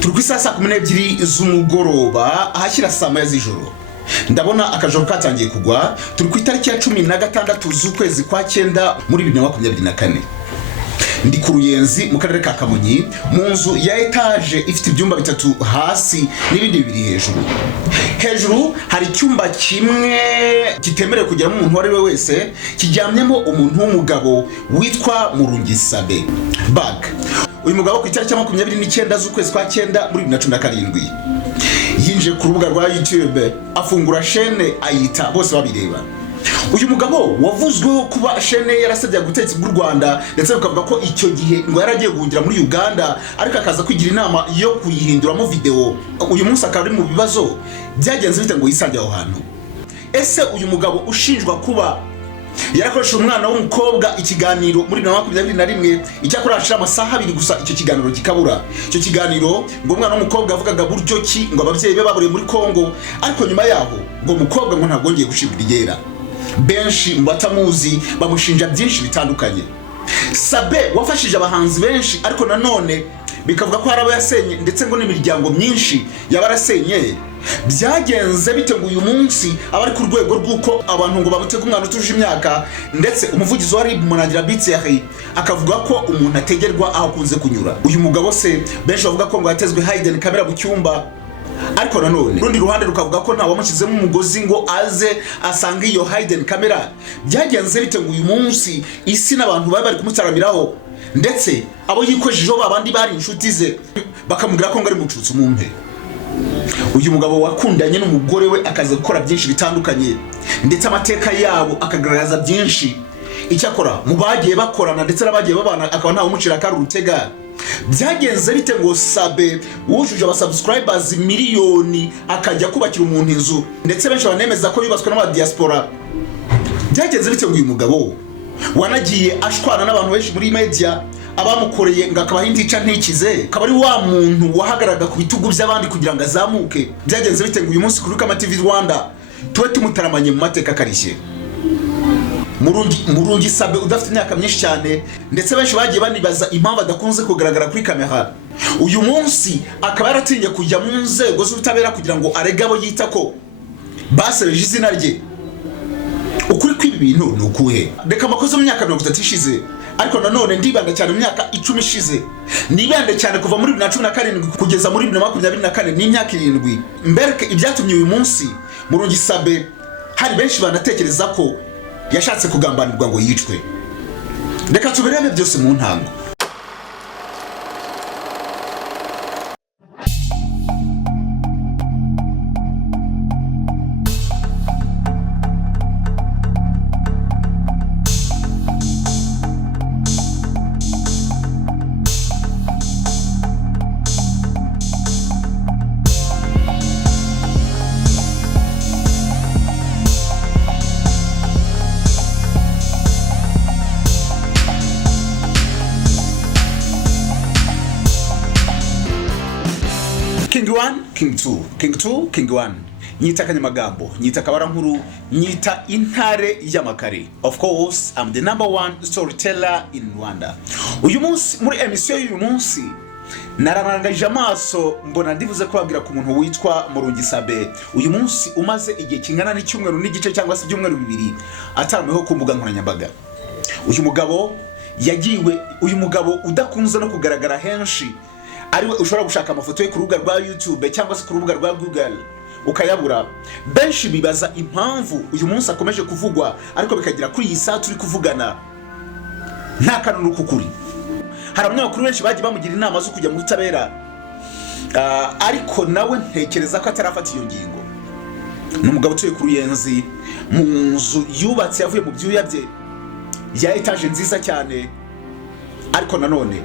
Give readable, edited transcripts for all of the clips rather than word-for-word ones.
turi ku saa 12 z'umugoroba ahashyira saa 9 z'ijoro. Ndabona akajoro katangiye kugwa. Turi ku itariki ya 16 z'ukwezi kwa 9 muri 2024. Ndi ku Ruyenzi mu karere ka Kamonyi mu nzu ya etage ifite ibyumba bitatu hasi n'ibindi bibiri hejuru. Hejuru hari icyumba kimwe kitemerewe kugeramo umuntu wari we wese, kijyamyemo umuntu w'umugabo witwa Murungi Sabin. Uyu mugabo ku itariki ya 29 z'ukwezi kwa 9 muri 2017 yinje ku rubuga rwa YouTube afungura chaîne ayita bose babireba. Uyu mugabo wavuzweho kuba chaîne yarasabye gutetsa bw'u Rwanda ndetse bakavuga ko icyo gihe ngo yaragiye guhungira muri Uganda ariko akaza kwigira inama yo kuyihinduramo video. Uyu munsi akaba ari mu bibazo byagenze bite ngo yisange aho hantu. Ese uyu mugabo ushinjwa kuba yarakoresha umwana w'umukobwa ikiganiro muri 2021 icyakora ashira amasaha 2 gusa icyo kiganiro kikabura. Icyo kiganiro ngo umwana w'umukobwa avugaga buryo ki ngo abavyeyi be babure muri Kongo, ariko nyuma yaho ngo umukobwa ngo ntabwo ngiye gushibira igera. Benshi mbatamuzi bamushinja byinshi bitandukanye. Sabe wafashije abahanzi benshi ariko nanone bikavuga ko harabo yasenye ndetse ngo n'imiryango myinshi yabarasenye. Byagenze bite ngo uyu munsi abari ku rwego rw'uko abantu ngo babutega umwana utuje imyaka, ndetse umuvugizi wa RIB Munagira Bitsehi akavuga ko umuntu ategerwa aho kunze kunyura. Uyu mugabo se benshi bavuga ko ngo yatezwe hidden camera mu cyumba, ariko nanone rundi ruhande rukavuga ko nta wamushyizemo umugozi ngo aze asanga iyo hidden camera. Byagenze bite ngo uyu munsi isi n'abantu bari kumutaramiraho ndetse abo yikojejeho babandi bari inshuti ze bakamubwira ko ngo ari mucutse umumpe. Uyu mugabo wakundanye n'umugore we akaza gukora byinshi bitandukanye ndetse amateka yabo akagaragaza byinshi. Icyakora mu bagiye bakorana ndetse n'abagiye babana akaba ntawe umucira kari urutega. Byagenze bite ngo Sabe wujuje abasubscribers miliyoni akajya kubakira umuntu inzu ndetse benshi banemeza ko yubatswe n'aba diaspora? Byagenze bite ngo uyu mugabo wanagiye ashwana n'abantu benshi muri media abamukoreye ngo akaba hindica ntikize akaba ari wa muntu wahagaraga ku bitugu by'abandi kugira ngo azamuke? Byagenze bite ngo uyu munsi kuri IMYAKA RWANDA tuwe tumutaramanye mu mateka Akarishye? Murungi Sabin udafite imyaka myinshi cyane ndetse benshi bagiye banibaza impamvu adakunze kugaragara kuri kamera. Uyu munsi akaba yaratinye kujya mu nzego z'ubutabera kugira ngo arege abo yita ko basereje izina rye. Ukuri kw'ibi bintu ni ukuhe? Reka amakoze mu myaka 30 ishize, ariko nanone ndibanda cyane mu myaka 10 ishize. Nibande cyane kuva muri 2017 kugeza muri 2024 n'imyaka 7. Mbereke ibyatumye uyu munsi Murungi Sabin hari benshi banatekereza ko yashatse kugambanirwa ngo yicwe. Reka tubirebe byose mu ntango. King 1, King 2, King 2, King 1. Nyita Kanyamagambo, nyita Kabarankuru, nyita intare y'amakare. Of course, I'm the #1 storyteller in Rwanda. Uyu munsi muri emission y'uyu munsi nararangaje amaso mbona ndivuze kubabwira ku muntu witwa Murungi Sabin. Uyu munsi umaze igihe kingana n'icyumweru n'igice cyangwa se ibyumweru 2 ataramweho ku mbuga nkoranyambaga. Uyu mugabo udakunze no kugaragara henshi, ariwe ushobora gushaka amafoto ye ku rubuga rwa YouTube cyangwa se ku rubuga rwa Google ukayabura. Benshi bibaza impamvu uyu munsi akomeje kuvugwa ariko bikagira kuri iyi saa turi kuvugana nta kanunu kukuri. Hari abanyamakuru benshi bagiye bamugira inama zo kujya mu butabera, ariko nawe ntekereza ko atarafata iyo ngingo. N'umugabo utuye ku Ruyenzi mu nzu yubatse yavuye mu byuya bye ya etage nziza cyane, ariko nanone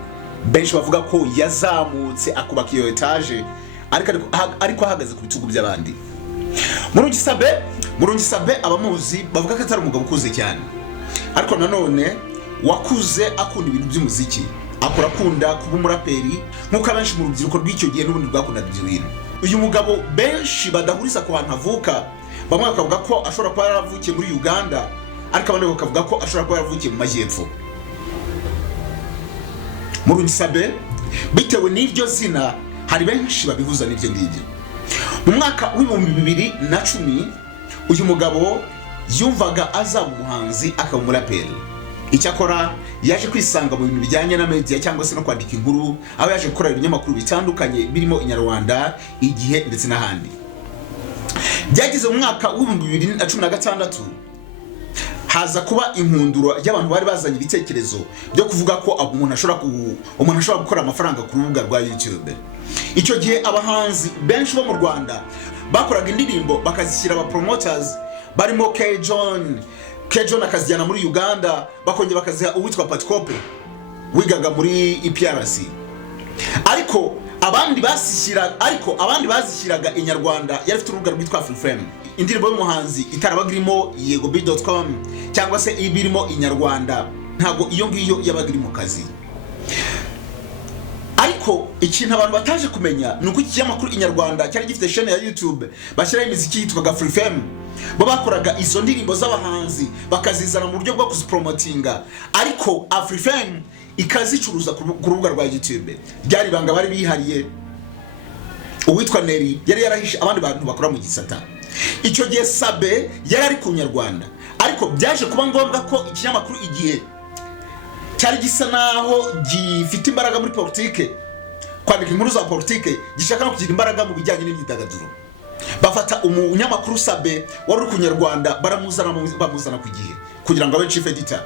benshi bavuga ko yazamutse akubaka iyo etage ariko ahagaze ku bitugu by'abandi. Murungi Sabin abamuzi bavuga ko atari umugabo ukuze cyane, ariko nanone wakuze akunda ibintu by'umuziki, akunda kuba umuraperi nk'uko abenshi mu rubyiruko rw'icyo gihe n'ubundi rwakundaga ibyo bintu. Uyu mugabo benshi badahuriza ku hantu avuka, bamwe bakavuga ko ashobora kuba yaravukiye muri Uganda ariko abandi bakavuga ko ashobora kuba yaravukiye mu majyepfo. Murungi Sabin bitewe n'iryo zina hari benshi babihuza n'ibyo ngibyo. Mu mwaka w'2010 uyu mugabo yumvaga azaba umuhanzi akaba umuraperi. Icyakora yaje kwisanga mu bintu bijyanye na media cyangwa se no kwandika inkuru, aho yaje gukora ibinyamakuru bitandukanye birimo Inyarwanda, Igihe ndetse n'ahandi. Byageze mu mwaka w'2016 haza kuba inkundura y'abantu bari bazanye ibitekerezo byo kuvuga ko umuntu ashobora gukora amafaranga ku rubuga rwa YouTube. Icyo gihe abahanzi benshi bo mu Rwanda bakoraga indirimbo bakazishyira aba promoters barimo K John akazijyana muri Uganda, bakongera bakaziha uwitwa Patikope wigaga muri IPRC. Ariko abandi bazishyiraga Inyarwanda yari afite urubuga rwitwa Freeframe. Indirimbo y'umuhanzi itarabaga irimo yegobi.com cyangwa se ibirimo Inyarwanda, ntabwo iyo ngiyo yabaga iri mu kazi. Ariko ikintu abantu bataje kumenya nuko iki kinyamakuru Inyarwanda cyari gifite chaîne ya YouTube bashyiraho imiziki yitwaga Freeframe. Bo bakoraga izo ndirimbo z'abahanzi bakazizana mu buryo bwo kuzipromotinga, ariko Freeframe ikazicuruza ku rubuga rwa YouTube. Byari banga bari bihariye. Uwitwa Neri yari yarahishe abandi bantu bakora mu gisata. Icyo gihe Sabe yari ari ku Nyarwanda, ariko byaje kuba ngombwa ko ikinyamakuru Igihe cyari gisa naho gifite imbaraga muri politike, kwandika inkuru za politike, gishaka no kugira imbaraga mu bijyanye n'imyidagaduro. Bafata umunyamakuru Sabe wari ku Nyarwanda bamuzana ku Gihe kugira ngo abe chief editor.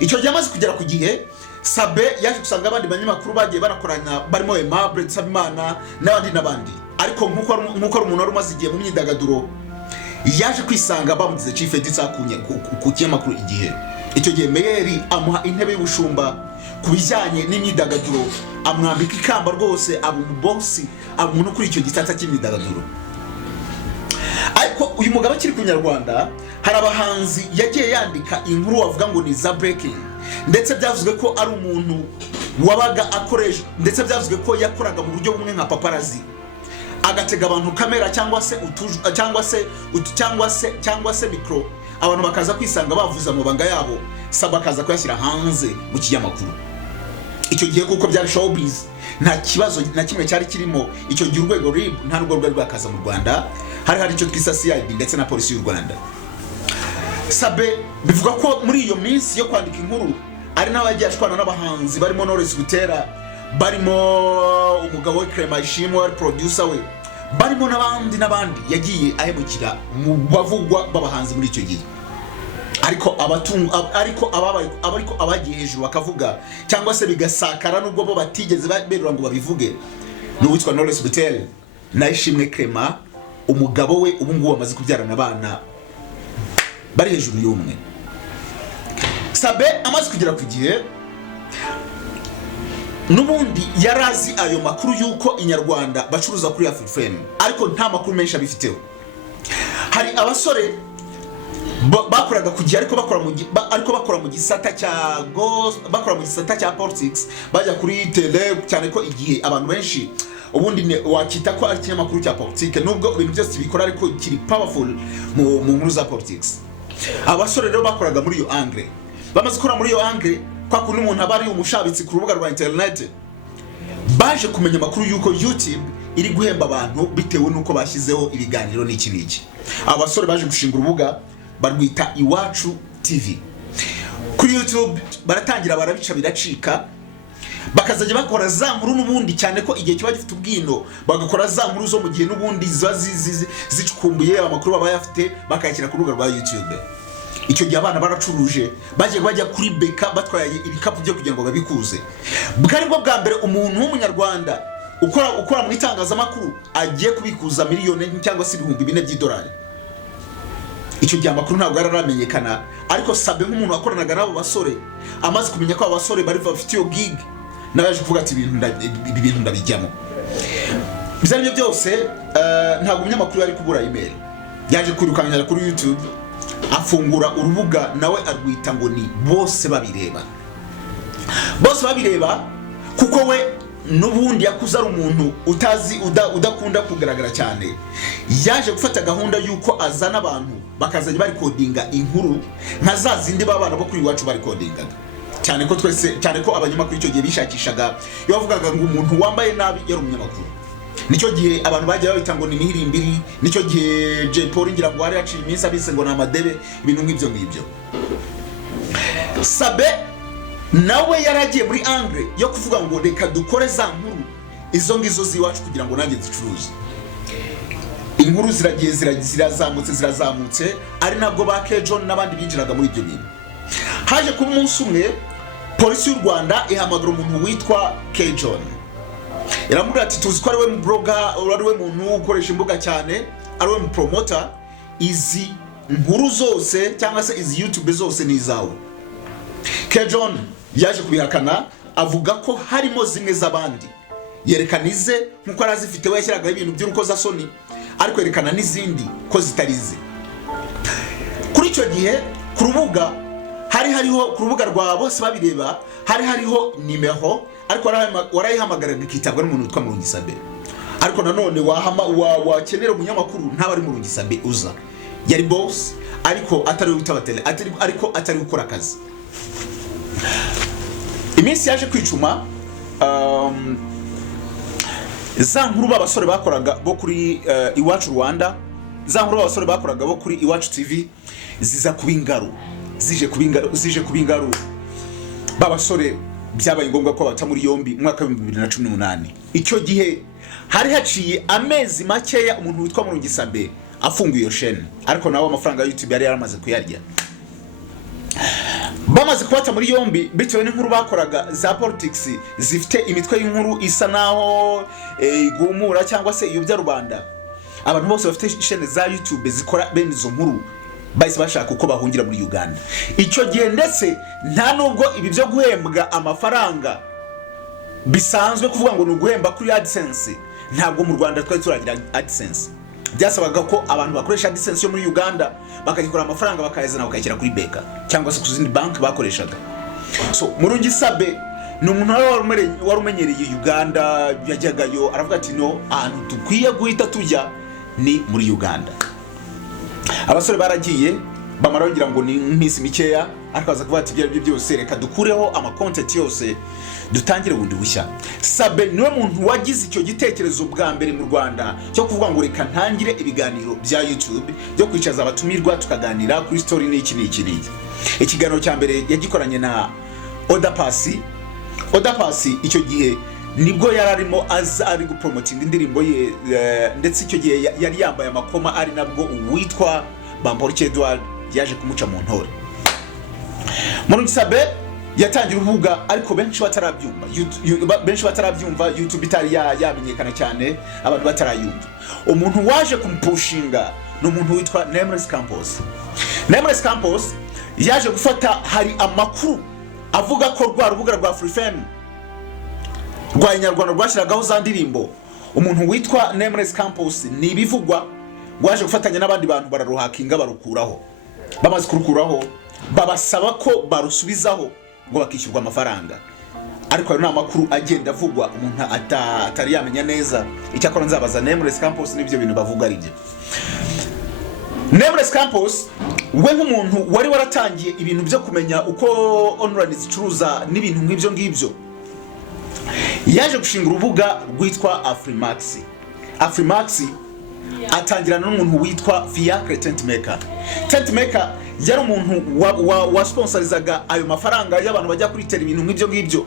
Icyo gihe amaze kugera ku Gihe, Sabe yaje gusanga abandi banyamakuru bagiye barakoranya barimo Aimable Sabimana n'abandi. Ariko nkuko ari umuntu wari umaze igihe mu myidagaduro, yaje kwisanga bamugize chief editor ku kinyamakuru Igihe. Icyo gihe Meyeri amuha intebe y'ubushumba ku bijyanye n'imyidagaduro, amwambika ikamba rwose, aba umubosi, aba umuntu kuri icyo gisata cy'imyidagaduro. Ariko uyu mugabo akiri ku Nyarwanda, hari abahanzi yagiye yandika inkuru wavuga ngo ni za breaking, ndetse byavuzwe ko ari umuntu wabaga akoresha, ndetse byavuzwe ko yakoraga mu buryo bumwe nka paparazzi, agatega abantu kamera cyangwa se mikro, abantu bakaza kwisanga bavuza mu banga yabo, Saba akaza kuyashyira hanze mu kinyamakuru. Icyo gihe kuko byari showbiz, nta kibazo na kimwe cyari kirimo. Icyo gihe urwego RIB nta rwego rwari rwakaza mu Rwanda, hari icyo twisa CID ndetse na polisi y'u Rwanda. Sabe bivuga ko muri iyo minsi yo kwandika inkuru ari n'abagiye ashwana n'abahanzi barimo Knowless Butera, barimo umugabo we Clement Ishimwe wari producer we, barimo n'abandi yagiye ahemukira mu bavugwa b'abahanzi muri icyo gihe. Ariko abagiye hejuru bakavuga cyangwa se bigasakara nubwo bo batigeze berura ngo babivuge, n'uwitwa Knowless Butera na Ishimwe Clement, umugabo we ubu ngubu amaze kubyarana abana bari hejuru y'umwe. Sabe amaze kugera ku Gihe, nubundi yarazi ayo makuru yuko Inyarwanda bacuruza kuri Freeframe, ariko nta makuru menshi abifiteho. Hari abasore bakoraga ku Gihe ariko bakora mu gisata cya politics, bajya kuri tele, cyane ko Igihe abantu benshi ubundi wakita ko ari ikinyamakuru cya politike, nubwo ibintu byose bikora ariko kiri powerful mu nkuru za politics. Abasore rero bakoraga muri iyo angle, bamaze gukora muri iyo angle, kwa kuno umuntu abari umushabitsi ku rubuga rwa internet, baje kumenya makuru yuko YouTube iri guhemba abantu bitewe nuko bashyizeho ibiganiro n'iki. Abasore baje gushinga urubuga barwita Iwacu TV kuri YouTube, baratangira barabica biracika, bakazajya bakora za nkuru n'ubundi, cyane ko igihe kiba gifite ubwino, bagakora za nkuru zo mu gihe n'ubundi zicukumbuye amakuru baba yafite, bakayashyira ku rubuga rwa YouTube. Icyo gihe abana baracuruje, bajya kuri beka batwaye ibikapu byo kugira ngo babikuze. Bwari bwo bwa mbere umuntu w'umunyarwanda ukora mu itangazamakuru agiye kubikuza miliyoni cyangwa se ibihumbi 4 by'idolari. Icyo gihe amakuru ntabwo yaramenyekana, ariko Sabe nk'umuntu wakoranaga n'abo basore, amaze kumenya ko abo basore bari bafite iyo gig, nabaje kuvuga ati ibintu ndabijyamo. Bizaribyo byose, ntabwo umunyamakuru yari kubura email, yaje kwirukankira kuri YouTube, afungura urubuga nawe arwita ngo ni Bose Babireba. Kuko we nubundi yakuza ari umuntu udakunda kugaragara cyane, yaje gufata gahunda yuko azana abantu bakazajya bari codinga inkuru nka za zindi babana bo kuri Iwacu bari codingaga, cyane ko abanyamakuru icyo gihe bishakishaga, yavugaga ngo umuntu wambaye nabi yari umunyamakuru. nicyo gihe abantu bagiye babita ngo ni imihirimbiri, nicyo gihe Jay Polly ngira ngo hari yaciye iminsi abise ngo ni amadebe, ibintu nk'ibyo ngibyo. Sabe nawe yaragiye muri angle yo kuvuga ngo reka dukore za nkuru izo ngizo ziwacu kugira ngo nanjye zicuruze. Inkuru ziragiye zirazamutse ari nabwo ba K John n'abandi binjiraga muri ibyo bintu. Haje kuba umunsi umwe polisi y'u Rwanda ihamagara umuntu witwa K John. Iramubwira ati tuzi ko ari we blogger, ari we muntu ukoresha imbuga cyane, ari we promoter, izi nkuru zose cyangwa se izi YouTube zose ni izawe. K John yaje kubihakana avuga ko harimo zimwe z'abandi, yerekana ize nkuko arazifite we yashyiraga ibintu by'urukozasoni, ariko yerekana n'izindi ko zitarize. Kuri icyo gihe ku rubuga hariho ku rubuga rwa bose babireba hariho nimero, ariko warayihamagaraga ikitabwa n'umuntu witwa Murungi Sabin. Ariko nanone wakenera umunyamakuru ntaba ari Murungi Sabin uza, yari boss ariko atari witaba tele, ariko atari gukora akazi. Iminsi yaje kwicuma, za nkuru b'abasore bakoraga bo kuri Iwacu Rwanda, za nkuru b'abasore bakoraga bo kuri Iwacu TV ziza kubingaru, zije kubingaru b'abasore byabaye ngombwa ko bata muri yombi mwaka wa 2018. Icyo gihe hari haciye amezi makeya umuntu witwa Murungi Sabin afunguye iyo chaîne, ariko nawe amafaranga ya YouTube yari yaramaze kuyarya. Bamaze kubata muri yombi bitewe n'inkuru bakoraga za politics zifite imitwe y'inkuru isa naho igumura cyangwa se iyobya rubanda. Abantu bose bafite chaîne za YouTube zikora bene izo nkuru bahise bashaka uko bahungira muri Uganda. Icyo gihe ndetse nta nubwo ibi byo guhembwa amafaranga bisanzwe kuvuga ngo ni guhemba kuri AdSense, ntabwo mu Rwanda twari turagira AdSense. Byasabaga ko abantu bakoresha AdSense yo muri Uganda bakagikora amafaranga bakayazana bakayishyira kuri beka cyangwa se ku zindi banki bakoreshaga. So Murungi Sabin ni umuntu wari umenyereye Uganda, yajyagayo aravuga ati no, ahantu dukwiye guhita tujya ni muri Uganda. Abasore baragiye bamara bagira ngo ni iminsi mikeya, ariko baza kuvuga ati ibyo byose reka dukureho ama content yose dutangire bundi bushya. Sabin niwe muntu wagize icyo gitekerezo bwa mbere mu Rwanda cyo kuvuga ngo reka ntangire ibiganiro bya YouTube byo kwicaza abatumirwa tukaganira kuri story n'iki. Ikiganiro cya mbere yagikoranye na Oda Pasi icyo gihe nibwo yararimo ari gupromoting indirimbo ye, ndetse icyo gihe yari yambaye amakoma, ari nabwo uwitwa Bamporiki Edouard yaje kumuca mu ntore. Murungi Sabin yatangira urubuga ariko benshi batarabyumva, YouTube itari yamenyekana cyane, abantu batarayumva. Umuntu waje kumpushinga ni umuntu witwa Nameless Campos yaje gufata, hari amakuru avuga ko rwa rubuga rwa Free Fame rwa Inyarwanda rwashyiragaho za ndirimbo, umuntu witwa Nameless Campos ni ibivugwa waje gufatanya n'abandi bantu bararuhakinga barukuraho. Bamaze kurukuraho babasaba ko barusubizaho ngo bakishyurwa amafaranga, ariko ari n'amakuru agenda avugwa umuntu atari yamenya neza. Icyakora nzabaza Nameless Campos n'ibyo bintu bavuga ari byo. Nameless Campos we nk'umuntu wari waratangiye ibintu byo kumenya uko online zicuruza n'ibintu nk'ibyo ngibyo, yaje gushinga urubuga rwitwa Afrimax atangirana n'umuntu witwa Fiacre Tentmaker. Yari umuntu wa sponsorizaga ayo mafaranga y'abantu bajya kuri tele ibintu nk'ibyo ngibyo.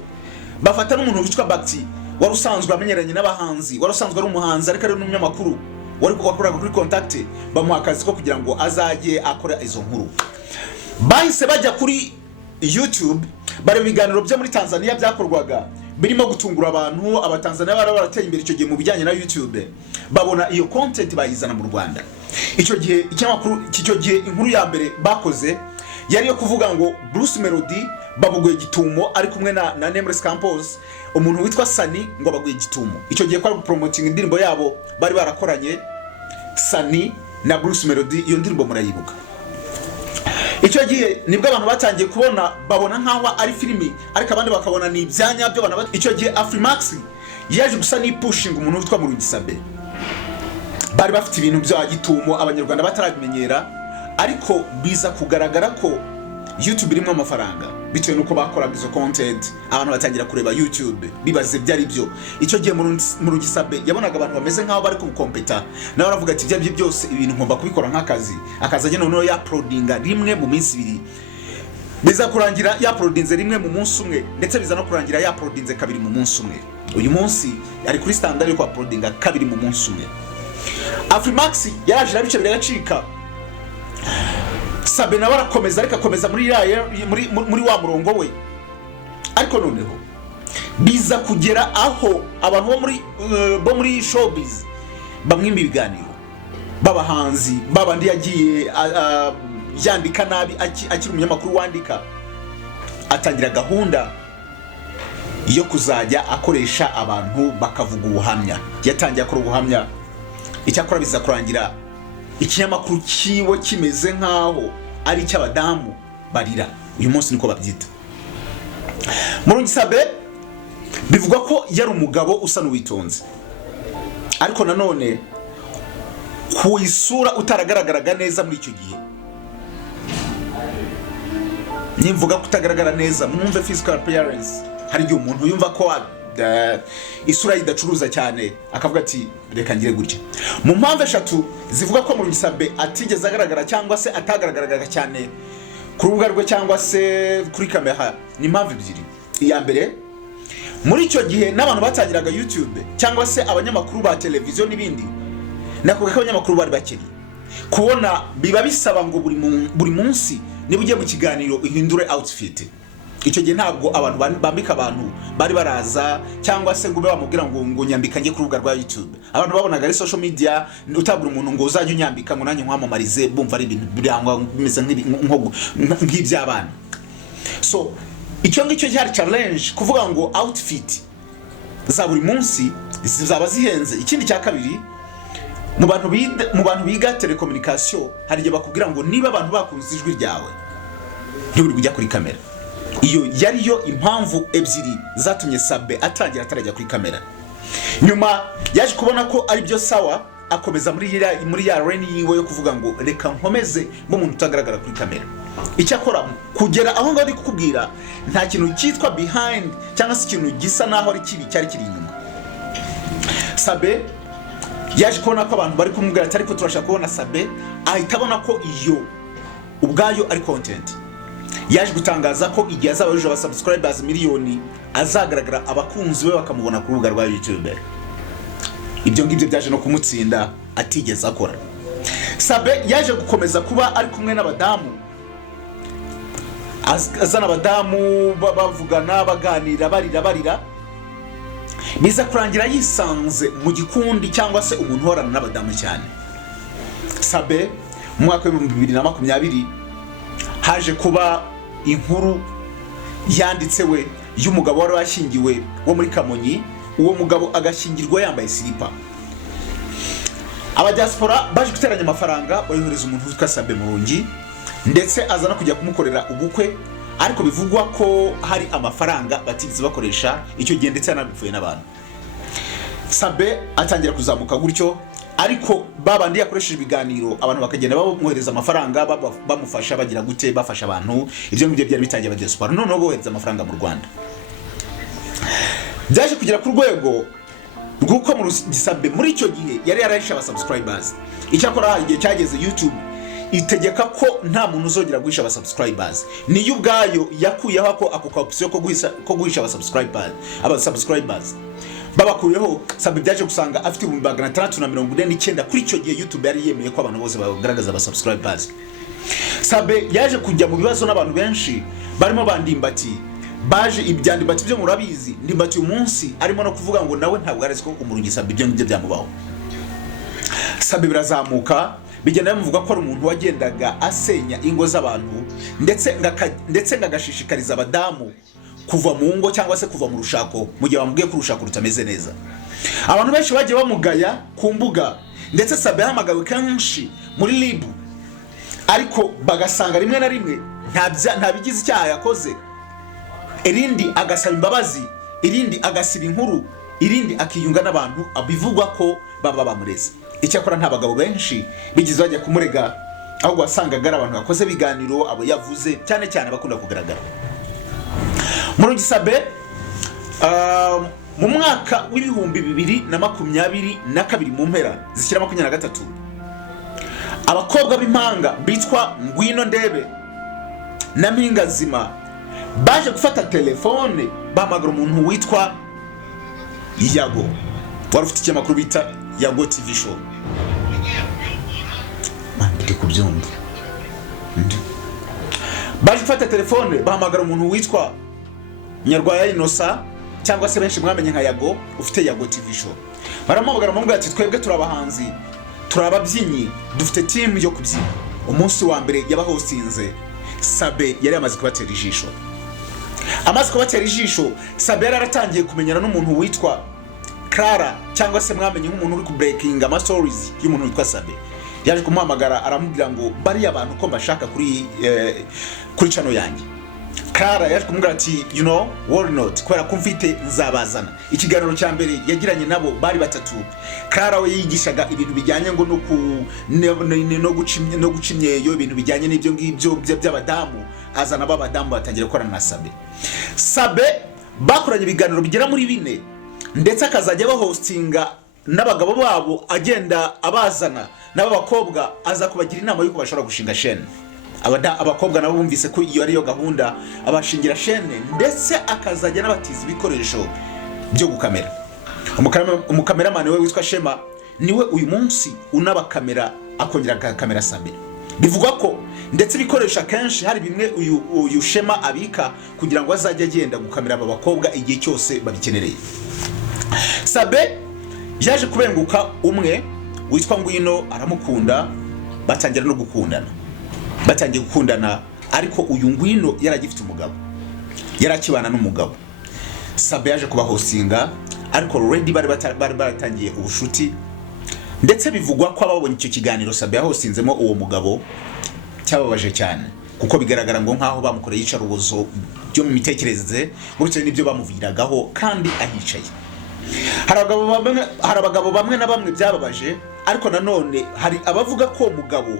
Bafata n'umuntu witwa Bakti wari usanzwe amenyeranye n'abahanzi, wari usanzwe ari umuhanzi ariko ari n'umunyamakuru wari wakoraga kuri contact, bamuha akazi ko kugira ngo azajye akora izo nkuru. Bahise bajya kuri YouTube bare biganiro byo muri Tanzania byakorwaga birimo gutungura abantu. Abatanzania barateye imbere icyo gihe mu bijyanye na YouTube, babona iyo content bayizana mu Rwanda. Icyo gihe inkuru ya mbere bakoze yari yo kuvuga ngo Bruce Melody babuguye gitumo ari kumwe na Nameless Campos, umuntu witwa Sani ngo baguye gitumo. Icyo gihe kwa promoting indirimbo yabo bari barakoranye Sani na Bruce Melody, iyo ndirimbo murayibuka. Icyo gihe nibwo abantu batangiye babona nkaho ari filimi, ariko abandi bakabona ni ibyanya byo bana. Icyo gihe Afrimax yaje gusa ni pushing umuntu witwa Murungi Sabin. Bari bafite ibintu bya gitumo abanyarwanda batarabimenyera, ariko biza kugaragara ko YouTube irimo amafaranga. bitewe nuko bakoraga izo content abantu batangira kureba YouTube bibaze byari byo. Icyo gihe Murungi Sabin yabonaga abantu bameze nkaho bari kukompeta nawe aravuga ati ibyo byose ibintu ngomba kubikora nk'akazi akazajya noneho ya uploadinga rimwe mu minsi 2 biza kurangira ya uploadinze rimwe mu munsi umwe ndetse biza no kurangira ya uploadinze 2 mu munsi umwe. Uyu munsi ari kuri standard yo uploadinga 2 mu munsi umwe. Afrimax yaraje nabice biragacika. Sabin nawe arakomeza ariko akomeza muri wa murongo we. Ariko noneho biza kugera aho abantu bo muri showbiz bamwimba ibiganiro babahanzi babandi yagiye yandika nabi akiri umunyamakuru wandika atangira gahunda yo kuzajya akoresha abantu bakavuga ubuhamya. Yatangiye akora ubuhamya icyakora biza kurangira ikinyamakuru kiwe kimeze nkaho ari cy'abadamu barira. Uyu munsi niko babyita. Murungi Sabin bivuga ko yari umugabo usa n'uwitonze ariko nanone ku isura utaragaragaraga neza muri icyo gihe. Nimvuga kutagaragara neza mwumve physical appearance. Hari igihe umuntu yumva ko isura yidacuruza cyane akavuga ati reka ngire gutya. Mu mpamvu 3 zivuga ko Murungi Sabin atigeze agaragara cyangwa se atagaragaraga cyane ku rubuga rwe cyangwa se kuri kamera ni impamvu 2. Iya mbere, muri icyo gihe n'abantu batangiraga YouTube cyangwa se abanyamakuru ba televiziyo n'ibindi nakuvuga ko abanyamakuru bari bakiri kubona biba bisaba ngo buri munsi niba ugiye mu kiganiro uhindure outfit. Icyo gihe ntabwo abantu bambika abantu bari baraza cyangwa se ngo bamubwira ngo nyambika nge ku rubuga rwa YouTube. Abantu babonaga ari social media utabura umuntu ngo uzajye unyambika ngo nanjye nkwamamarize bumva ari ibintu birangwa bimeze nk'iby'abana. So icyo ngicyo cyari challenge kuvuga ngo outfit za buri munsi zizaba zihenze. Ikindi cya kabiri, mu bantu biga telecommunication hari igihe bakubwira ngo niba abantu bakunze ijwi ryawe ntiburi kujya kuri kamera. Iyo yari yo impamvu 2 zatumye Sabin atangira atarajya kuri kamera. Nyuma yaje kubona ko ari byo sawa akomeza muri ya reni yiwe yo kuvuga ngo reka nkomeze mu muntu utagaragara kuri kamera. Icyakora kugera aho ngari kukubwira nta kintu cyitwa behind cyangwa se ikintu gisa naho ari kibi cyari kiri inyuma. Sabin yaje kubona ko abantu bari kumubwira atari ko turashaka kubona Sabin ahita abona ko iyo ubwayo ari content. Yaje gutangaza ko igihe azaba yuje aba subscribers miliyoni azagaragara abakunzi be bakamubona ku rubuga rwa YouTube. Ibyo ngibyo byaje no kumutsinda atigeze akora. Sabin yaje gukomeza kuba ari kumwe n'abadamu azana abadamu bavugana baganira barira biza kurangira yisanze mu gikundi cyangwa se umuntu horana n'abadamu cyane. Sabin mu mwaka wa 2020 haje kuba inkuru yanditse we y'umugabo wari washyingiwe wo muri Kamonyi. Uwo mugabo agashyingirwa yambaye silipa. Abadiaspora baje guteranya amafaranga bayohereza umuntu witwa Sabin Murungi ndetse azana kujya kumukorera ubukwe ariko bivugwa ko hari amafaranga batigeze bakoresha icyo gihe ndetse yanabipfuye n'abantu. Sabin atangira kuzamuka gutyo ariko babandi yakoresheje ibiganiro abantu bakagenda bamwohereza amafaranga bamufasha bagira gute bafasha abantu. Ibyo ngibyo byari bitangiye abadiaspora none bohereza amafaranga mu Rwanda. Byaje kugera ku rwego rw'uko Murungi Sabin muri icyo gihe yari yarahisha aba subscribers. Icyakora igihe cyageze YouTube itegeka ko nta muntu uzongera guhisha aba subscribers. Niyo ubwayo yakuyeho ako option ko guhisha aba subscribers babakuyeho. Sabin byaje gusanga afite 649 kuri icyo gihe YouTube yari yemeye ko abantu bose bagaragaza aba subscribers. Sabin yaje kujya mu bibazo n'abantu benshi barimo bandimbati baje ibyandimbati byo murabizi. Ndimbati uyu munsi arimo no kuvuga ngo nawe ntabwo aretse ko Murungi Sabin ibyo ngibyo byamubaho. Sabin birazamuka bigenda bivuga ko ari umuntu wagendaga asenya ingo z'abantu ndetse ngagashishikariza abadamu kuva mu ngo cyangwa se kuva mu rushako mu gihe bamubwiye ko urushako rutameze neza. Abantu benshi bagiye bamugaya ku mbuga ndetse Sabin yahamagawe kenshi muri LIB ariko bagasanga rimwe na rimwe nta bigize icyaha yakoze. Irindi agasaba imbabazi, irindi agasiba inkuru, irindi akiyunga n'abantu abivugwa ko baba bamureze. Icyakora nta bagabo benshi bigize bajya kumurega ahubwo wasangaga abantu bakoze biganiro abo yavuze cyane bakunda kugaragara. Murungi Sabin mu mwaka w'ibihumbi 2022 mu mpera zishyira 23 abakobwa b'impanga bitwa Ngwino Ndebe na Mpingazima baje gufata telefone bahamagara umuntu witwa Yago wari ufite ikinyamakuru bita Yago TV show. Ndi kubyumva. Baje gufata telefone bahamagara umuntu witwa RWANDA cyangwa se benshi mwamenye nka Yago ufite Yago TV show. Baramubagara mu ngo ati twebwe turabahanzi turababyinnyi dufite team yo kubyina. Umunsi wa mbere yabahostinze Sabin yari amaze kubatera ijisho. Amaze kubatera ijisho Sabin yaratangiye kumenyana n'umuntu witwa Clara cyangwa se mwamenye nk'umuntu uri ku breaking ama stories y'umuntu witwa Sabin. Yaje kumuhamagara aramubwira ngo bari abantu ko mbashaka kuri channel yanjye. Clara yaje kumubwira ati you know worry not kwera kumfite nzabazana. Ikiganiro cya mbere yagiranye nabo bari batatu. Clara we yigishaga ibintu bijyanye ngo no gucimyeyo ibintu bijyanye n'ibyo ngibyo by'abadamu azana babadamu batangira gukorana na Sabin. Sabin bakoranye ibiganiro bigera muri 4 ndetse akazajya bahostinga n'abagabo babo agenda abazana n'abakobwa aza kubagira inama yuko bashobora gushinga chaîne. Abakobwa nabo bumvise ko iyo ari yo gahunda abashingira chaîne ndetse akazajya n'abatiza ibikoresho byo gukamera. Umukameraman we witwa Shema niwe uyu munsi unaba kamera akongera kamera Sabin. Bivugwa ko ndetse bikoresha kenshi hari bimwe uyu Shema abika kugira ngo azajye agenda gukamera aba bakobwa igihe cyose babikenereye. Sabin yaje kubenguka umwe witwa Ngwino aramukunda batangira no gukundana. Batangiye gukundana ariko uyu Ngwino yaragifite umugabo. Yarakibana n'umugabo. Sabin yaje kubahostinga ariko already bari baratangiye ubushuti ndetse bivugwa ko ababonye icyo kiganiro Sabin yahostinzemo uwo mugabo cyababaje cyane kuko bigaragara ngo nkaho bamukoreye icarubozo byo mu mitekerereze gutyo nibyo bamuviragaho kandi ahicaye. Hari abagabo bamwe na bamwe byababaje ariko nanone hari abavuga ko umugabo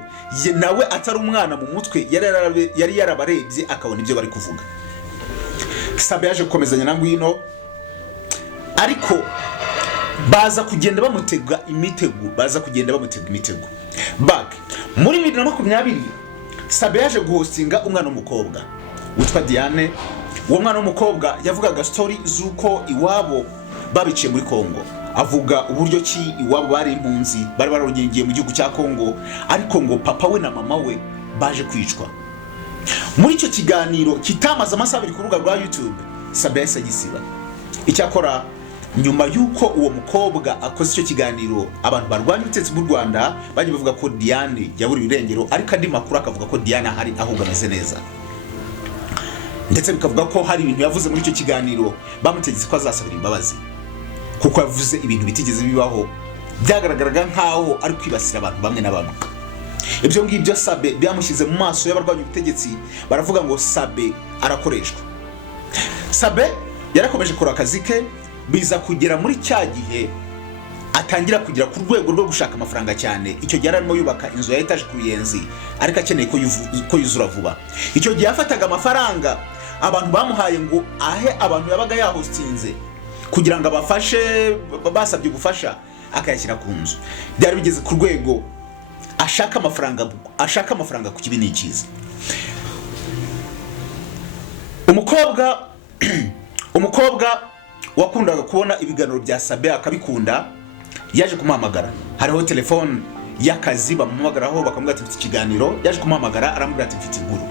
ye nawe atari umwana mu mutwe yari yarabarebye akabona ibyo bari kuvuga. Sabin yaje gukomezanya na Ngwino ariko baza kugenda bamutega imitego back muri 2020 Sabin yaje guhostinga umwana w'umukobwa witwa Diane. Uwo mwana w'umukobwa yavugaga story zuko iwabo babiciye muri Kongo, avuga uburyo ki iwabo bari impunzi bari barongeye mu gihugu cya Kongo ariko ngo papa we na mama we baje kwicwa. Muri icyo kiganiro kitamaze amasaha 2 ku rubuga rwa YouTube Sabin yagisiba. Icyakora nyuma yuko uwo mukobwa akoze icyo kiganiro abantu barwanya ubutegetsi bw'u Rwanda baje bavuga ko Diane yaburi irengero ariko andi makuru akavuga ko Diane hari ahubwo ameze neza. Ndetse bikavuga ko hari ibintu yavuze muri icyo kiganiro bamutegetse ko azasabira imbabazi kuko yavuze ibintu bitigeze bibaho byagaragaraga nkaho ari kwibasira abantu bamwe na bamwe. Ibyo ngibyo Sabin byamushyize mu maso y'abarwanya ubutegetsi baravuga ngo Sabin arakoreshwa. Sabin yarakomeje gukora akazi ke biza kugera muri cya gihe atangira kugira ku rwego rwo gushaka amafaranga cyane. Icyo gihe arimo yubaka inzu ya etage ku Ruyenzi ariko akeneye ko yuzura vuba. Icyo gihe afataga amafaranga abantu bamuhaye ngo ahe abantu yabaga yahostinze kugira ngo abafashe basabye gufasha akayashyira ku nzu. Byari bigeze ku rwego ashaka amafaranga ku kibi n'ikiza. Umukobwa wakundaga kubona ibiganiro bya Sabin akabikunda yaje kumuhamagara. Hariho telefone y'akazi bamuhamagaraho bakamubwira ati mfite ikiganiro. Yaje kumuhamagara aramubwira ati mfite inkuru.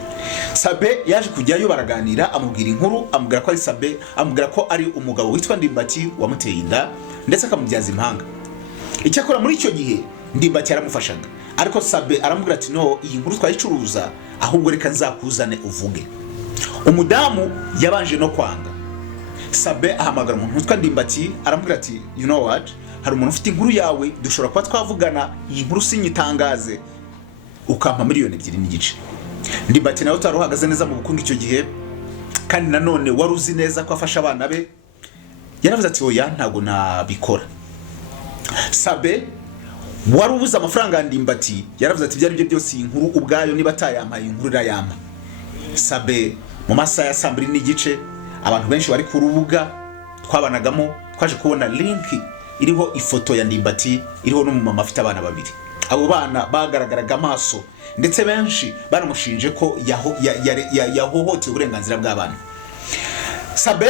Sabin yaje kujyayo baraganira amubwira inkuru amubwira ko ari Sabin amubwira ko ari umugabo witwa Ndimbati wamuteye inda ndetse akamubyaza impanga. Icyakora muri icyo gihe Ndimbati yaramufashaga ariko Sabin aramubwira ati no iyi nkuru twayicuruza ahubwo reka nzakuzane uvuge. Umudamu yabanje no kwanga. Sabin ahamagara umuntu witwa Ndimbati aramubwira ati you know what hari umuntu ufite inkuru yawe dushobora kuba twavugana iyi nkuru sinyitangaze ukampa $2.5 million. Ndimbati nawe utaruhagaze neza mu bukungu icyo gihe kandi nanone wari uzi neza ko afasha abana be yaravuze ati oya ntago nabikora. Sabin wari ubuze amafaranga Ndimbati yaravuze ati byari byo byose iyi nkuru ubwayo niba atayampaye inkuru irayampa. Sabin mu masaha ya 2:30 abantu benshi bari ku rubuga twabanagamo twaje kubona link iriho ifoto ya Ndimbati iriho n'umumama afite abana babiri. Abo bana bagaragaraga amaso ndetse benshi banamushinje ko yahohoteye uburenganzira bw'abana. Sabe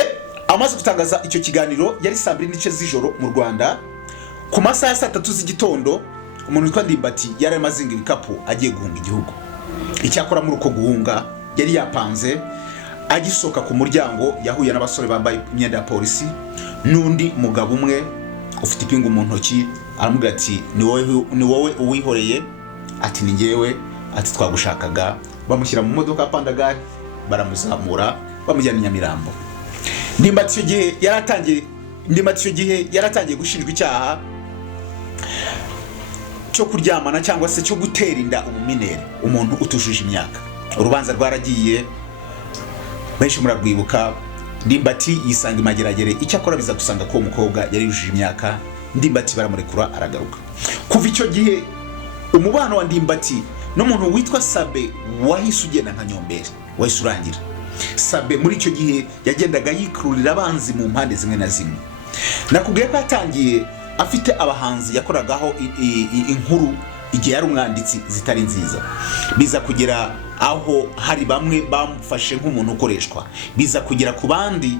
amaze gutangaza icyo kiganiro yari saa 2:30 z'ijoro mu Rwanda. Ku masaha ya 3 z'igitondo umuntu witwa Ndimbati yari amazinga ibikapu agiye guhunga igihugu. Icyakora muri uko guhunga yari yapanze agisoka ku muryango yahuye n'abasore bambaye imyenda ya polisi n'undi mugabo umwe ufite ipingu mu ntoki aramubwira ati ni wowe uwihoreye, ati ni ngewe, ati twagushakaga. Bamushyira mu modoka pandagari baramuzamura bamujyana Nyamirambo. Ndimbati icyo gihe yaratangiye gushinjwa icyaha cyo kuryamana cyangwa se cyo gutera inda umuminere, umuntu utujuje imyaka. Urubanza rwaragiye, benshi murarwibuka. Ndimbati yisanga imageragere, icyakora biza gusanga ko umukobwa yari yujuje imyaka. Ndimbati baramurekura aragaruka. Kuva icyo gihe umubano wa Ndimbati n'umuntu witwa Sabe wahise ugenda nka nyombere, wahise urangira. Sabe muri icyo gihe yagendaga yikururira abanzi mu mpande zimwe na zimwe. Nakubwiye ko yatangiye afite abahanzi yakoragaho inkuru igihe yari umwanditsi zitari nziza. Biza kugera aho hari bamwe bamufashe nk'umuntu ukoreshwa, biza kugera ku bandi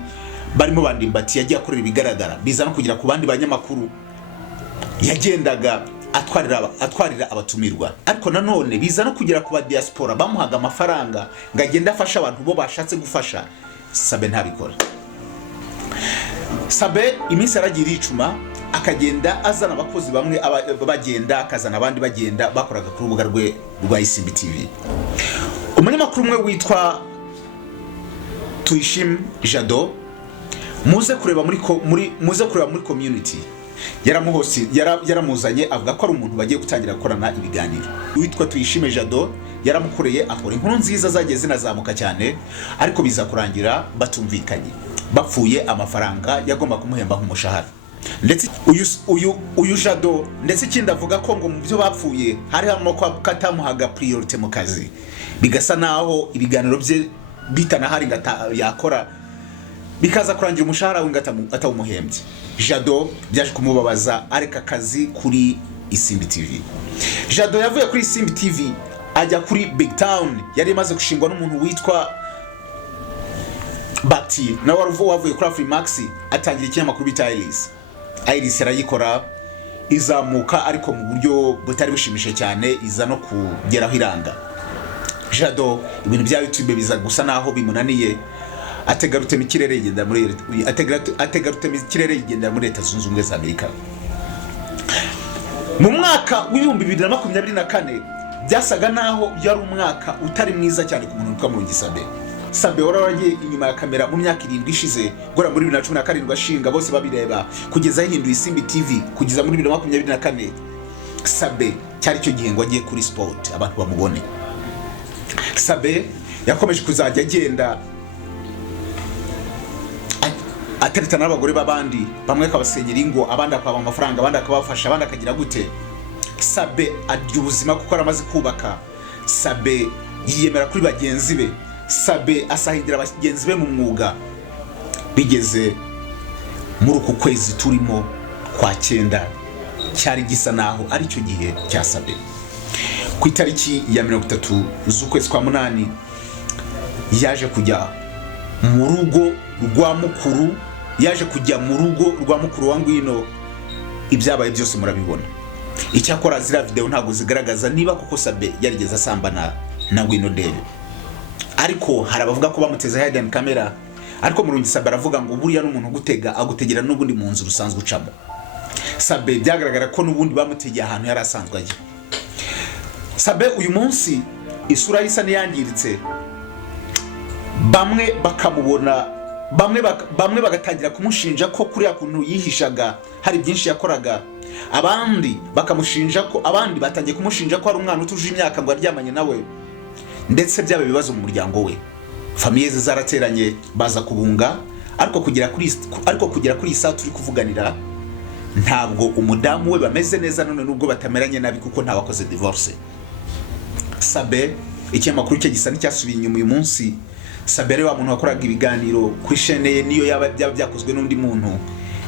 barimo Ndimbati yagiye akorera ibigaragara, biza no kugera ku bandi banyamakuru yagendaga atwarira abatumirwa. Ariko nanone biza no kugera ku ba diaspora bamuhaga amafaranga ngo agende afasha abantu bo bashatse gufasha. Sabe ntabikora. Sabe iminsi aragira icuma, akagenda azana abakozi bamwe bagenda, akazana abandi bagenda, bakoraga ku rubuga rwe rwa ISIMBITV. Umunyamakuru umwe witwa Tuyishime Jado, muze kureba muri community, yaramuzanye avuga ko ari umuntu bagiye gutangira gukorana ibiganiro. Witwa Tuyishime Jado yaramukoreye akora inkuru nziza zagiye zinazamuka cyane, ariko biza kurangira batumvikanye, bapfuye amafaranga yagomba kumuhemba nk'umushahara. Ndetse uyu Jado ndetse ikindi avuga ko ngo mu byo bapfuye hari harimo ko katamuhaga priority mu kazi, bigasa naho ibiganiro bye bitana hari yakora, bikaza kurangira umushahara we atawumuhembye. Jado byaje kumubabaza areka akazi kuri ISIMBITV. Jado yavuye kuri ISIMBITV ajya kuri Big Town, yari imaze gushingwa n'umuntu witwa Bati, nawe wavuye kuri Afrimax atangira ikinyamakuru bita Iris arayikora, izamuka ariko mu buryo butari bushimishije cyane, iza no kugeraho iranga. Jado ibintu bya YouTube biza gusa naho bimunaniye, ategarute mikirere yigenda muri Leta Zunze Ubumwe za Amerika. Mu mwaka w'ibihumbi 2024 byasaga naho yari umwaka utari mwiza cyane ku muntu witwa Murungi Sabin. Sabe waragiye inyuma ya kamera mu myaka 7 ishize, gora muri 2017 ashinga bose babireba, kugeza yahinduye ISIMBITV kugeza muri 2024. Sabe cyari cyo gihe ngo agiye kuri sport abantu bamubone. Sabe yakomeje kuzajya agenda ateretana n'abagore babandi, bamwe akabasenyera ingo, abandi akaba amafaranga, abandi akabafasha, abandi akagira gute. Sabe arya ubuzima kuko aramaze kubaka. Sabe yiyemera kuri bagenzi be. Sabe asahindira abagenzi be mu mwuga. Bigeze muri uku kwezi turimo kwa 9 cyari gisa naho ari cyo gihe cya Sabe. Ku itariki ya 30 z'ukwezi kwa 8 yaje kujya mu rugo rwa mukuru, wa Ngwino. Ibyabaye byose murabibona. Icyakora zira video ntago zigaragaza niba kuko Sabe yarigeze asambana na Ngwino Debe, ariko harabavuga ko bamuteza hidden camera. Ariko Murungi Sabin aravuga ngo buriya n'umuntu agutegera n'ubundi mu nzu rusanzwe ucamo. Sabe byagaragara ko n'ubundi bamutegeye ahantu yari asanzwe ajya. Sabe uyu munsi isura isa niyangiritse, bamwe bakamubona, bamwe bagatangira kumushinja ko kuri yakuntu yihishaga hari byinshi yakoraga, abandi bakamushinja ko, abandi batangiye kumushinja ko ari umwana utuje imyaka ngo aryamanye nawe, ndetse byabe bibazo mu muryango we. Famiye ze zarateranye baza kubunga, ariko kugera kuri isa turi kuvuganira ntabwo umudamu we bameze neza, none nubwo batameranye nabi kuko nta wakoze divorce. Sabe ikinyamakuru cye gisa n'icyasubiye inyuma uyu munsi. Sabere wa muntu wakoraga ibiganiro kuri chaîne ye niyo yaba byakozwe n'undi muntu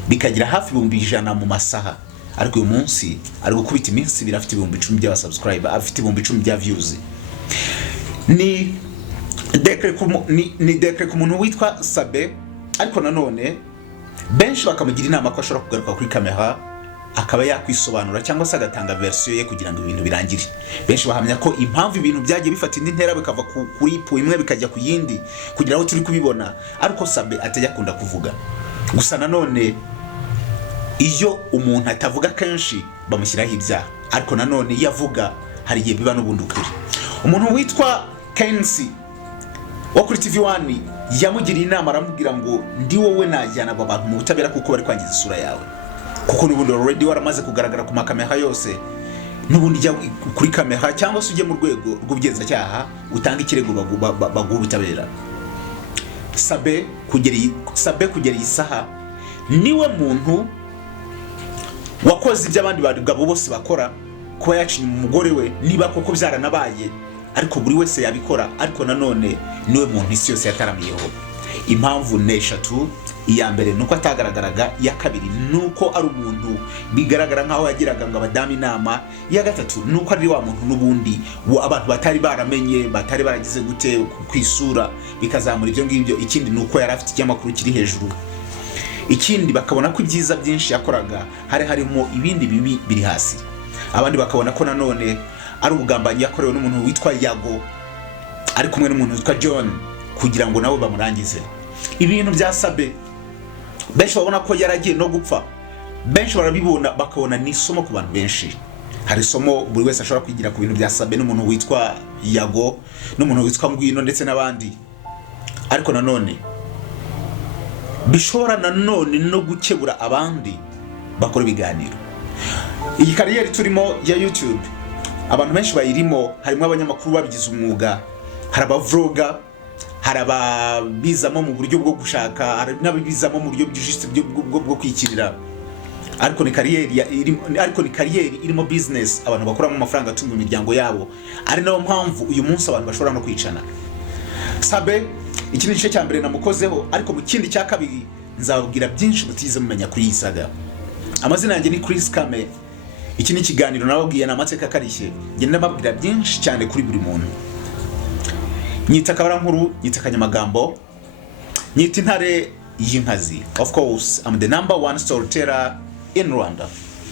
bikagira hafi 100 mu masaha, ariko uyu munsi ari gukubita iminsi birafite 10,000 by'aba subscriber, afite 10,000 bya views. Ni dekre ku muntu witwa Sabe, ariko nanone benshi bakamugira inama ko ashobora kugaruka kuri kamera akaba yakwisobanura cyangwa se agatanga version ye kugira ngo ibintu birangire. Benshi bahamya ko impamvu ibintu byagiye bifata indi ntera bikava kuri po imwe bikajya ku yindi kugira ngo turi kubibona, ariko Sabe atajya kunda kuvuga. Gusa nanone iyo umuntu atavuga kenshi bamushyiraho ibyaha, ariko nanone iyo avuga hari igihe biba n'ubundi ukuri. Umuntu witwa Kensi wo kuri TV1 yamugiriye inama aramubwira ngo ndi wowe najyana aba bantu mu butabera kuko bari kwangiza isura yawe, kuko n'ubundi already waramaze kugaragara ku makamera yose, n'ubundi jya kuri kamera cyangwa se ujye mu rwego rw'ubugenzacyaha utanga ikirego baguha ubutabera. Sabe kugera isaha niwe muntu wakoze iby'abandi bagabo bose bakora, kuba yacinye umugore we niba koko byaranabaye, ariko buri wese yabikora, ariko nanone niwe muntu isi yose yataramiyeho. Impamvu neshatu: iya mbere nuko atagaragaraga, iya kabiri nuko ari umuntu bigaragara nkaho yagiraga ngo abadamu inama, iya gatatu nuko ari wa muntu n'ubundi abantu batari baramenye, batari baragize gute kwisura bikazamura ibyo ngibyo. Ikindi nuko yari afite ikinyamakuru kiri hejuru. Ikindi bakabona ko ibyiza byinshi yakoraga harimo ibindi bibi biri hasi. Abandi bakabona ko nanone ari ubugambanyi yakorewe n'umuntu witwa Yago ari kumwe n'umuntu witwa John kugira ngo nabo bamurangize. Ibintu bya Sabe benshi babona ko yaragiye no gupfa, benshi barabibona bakabona ni isomo ku bantu benshi. Hari isomo buri wese ashobora kwigira ku bintu bya Sabe n'umuntu witwa Yago n'umuntu witwa Ngwino ndetse n'abandi, ariko nanone bishobora nanone no gukebura abandi bakora ibiganiro. Iyi kariyeri turimo ya YouTube abantu benshi bayirimo, harimo abanyamakuru babigize umwuga, hari abavloga, hari ababizamo mu buryo bwo gushaka, hari n'ababizamo mu buryo bwo kwikirira, ariko ni kariyeri irimo business abantu bakoramo amafaranga atunga imiryango yabo. Ari nayo mpamvu uyu munsi abantu bashobora no kwicana. Sabe iki ni gice cya mbere namukozeho, ariko mu kindi cya kabiri nzababwira byinshi mutize mumenya kuri iyi saga. Amazina yanjye ni Chris Kame. Iki ni ikiganiro nababwiye na Amateka Akarishye, ngenda mbabwira byinshi cyane kuri buri muntu. Nyita Kabarankuru, nyita Kanyamagambo, nyita intare y'inkazi. Of course, I'm the #1 storyteller in Rwanda.